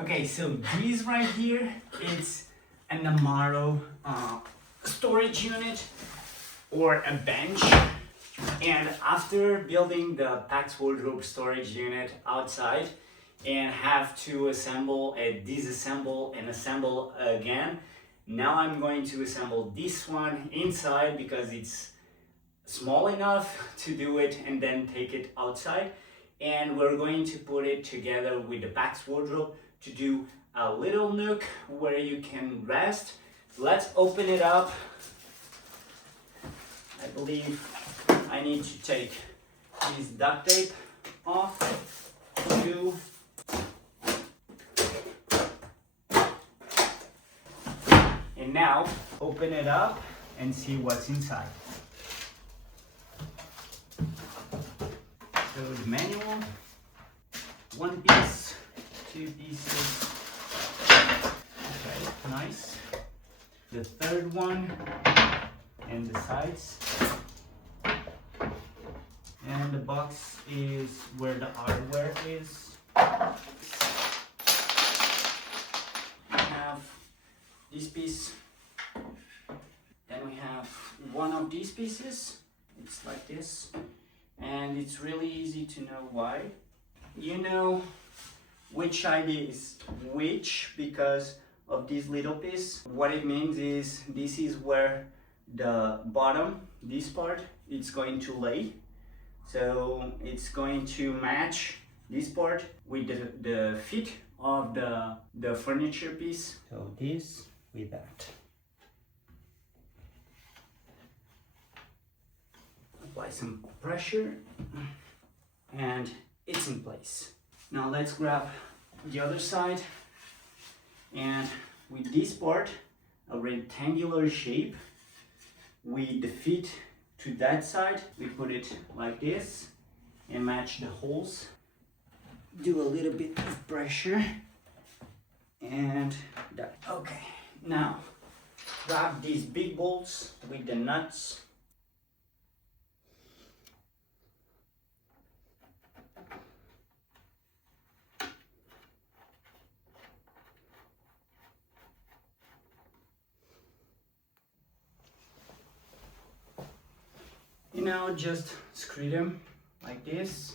Okay, so this right here is a NAMMARO storage unit or a bench. And after building the packed wardrobe storage unit outside and have to assemble and disassemble and assemble again, now I'm going to assemble this one inside because it's small enough to do it and then take it outside. And we're going to put it together with the packed wardrobe to do a little nook where you can rest. Let's open it up. I believe I need to take this duct tape off too. And now open it up and see what's inside. So the manual, one piece, two pieces. Okay, nice. The third one and the sides. And the box is where the hardware is. We have this piece. Then we have one of these pieces. It's like this. And it's really easy to know why. You know which side is which because of this little piece. What it means is this is where the bottom, this part, it's going to lay. So it's going to match this part with the fit of the furniture piece. So this with that. Apply some pressure and it's in place. Now let's grab the other side, and with this part, a rectangular shape with the feet to that side, we put it like this and match the holes. Do a little bit of pressure and that. Okay, now grab these big bolts with the nuts. You know, just screw them like this.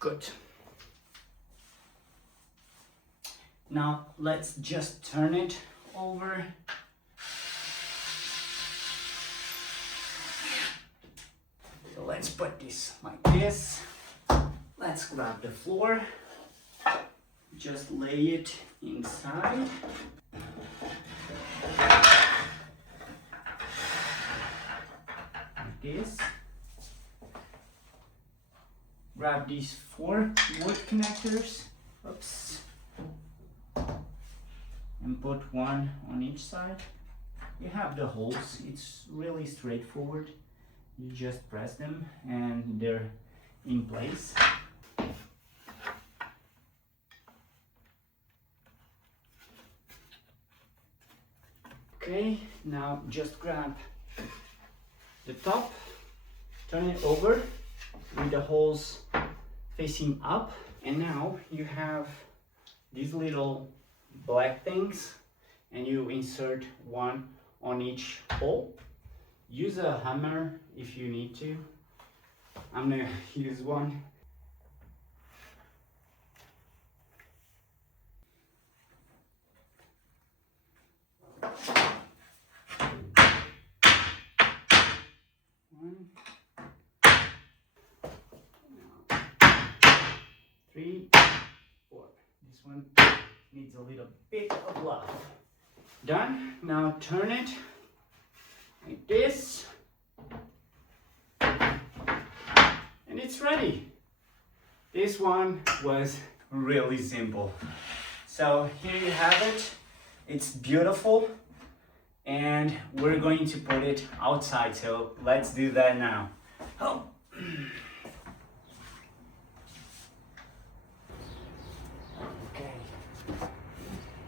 Good. Now let's just turn it over. So let's put this like this. Let's grab the floor. Just lay it inside. Like this. Grab these 4 wood connectors. Oops. And put one on each side. You have the holes. It's really straightforward. You just press them and they're in place. Okay, now just grab the top, turn it over with the holes facing up, and now you have these little black things and you insert one on each hole. Use a hammer if you need to. I'm gonna use one. Three, 4. This one needs a little bit of love. Done. Now turn it like this. And it's ready. This one was really simple. So here you have it. It's beautiful. And we're going to put it outside. So let's do that now. Oh.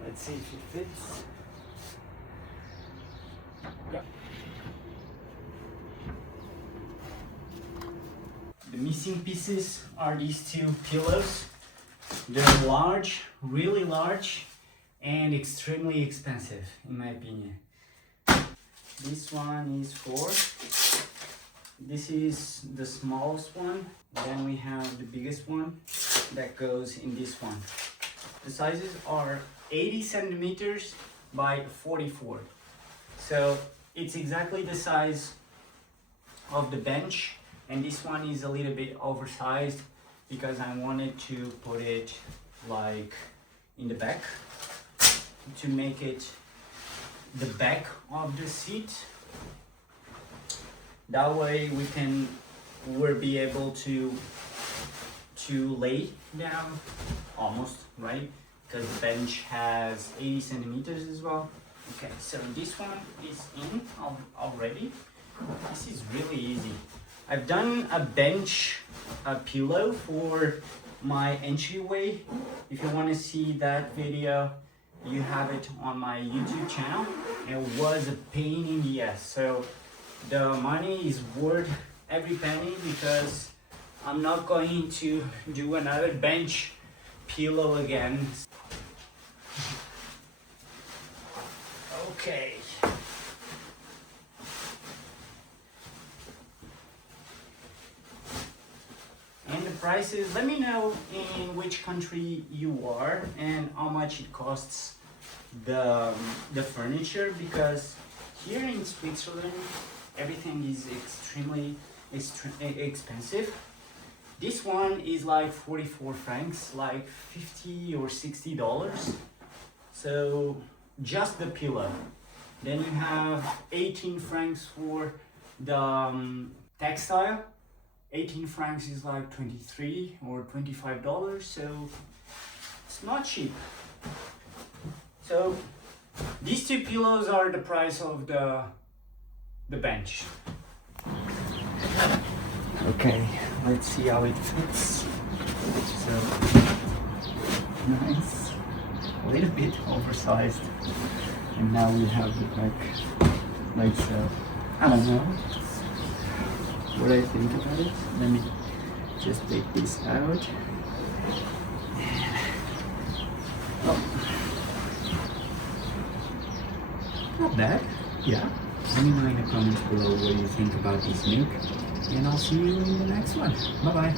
Let's see if it fits. Yeah. The missing pieces are these two pillows. They're large, really large, and extremely expensive, in my opinion. This one is for, this is the smallest one. Then we have the biggest one that goes in this one. The sizes are 80 centimeters by 44. So it's exactly the size of the bench, and this one is a little bit oversized because I wanted to put it like in the back to make it the back of the seat. That way we'll be able to lay down almost, right? Because the bench has 80 centimeters as well. Okay, so this one is in already. This is really easy. I've done a bench pillow for my entryway. If you want to see that video, you have it on my YouTube channel. It was a pain in the ass, so the money is worth every penny because I'm not going to do another bench pillow again. Okay. And the prices, let me know in which country you are and how much it costs the furniture, because here in Switzerland everything is extremely expensive. This one is like 44 francs, like 50 or $60. So just the pillow. Then you have 18 francs for the textile. 18 francs is like 23 or $25, so it's not cheap. So these two pillows are the price of the bench. Okay, let's see how it fits. So nice, a little bit oversized, and now we have the back like so. I don't know what I think about it. Let me just take this out. Oh, not bad. Yeah. Let me know in the comments below what you think about this nook, and I'll see you in the next one. Bye bye.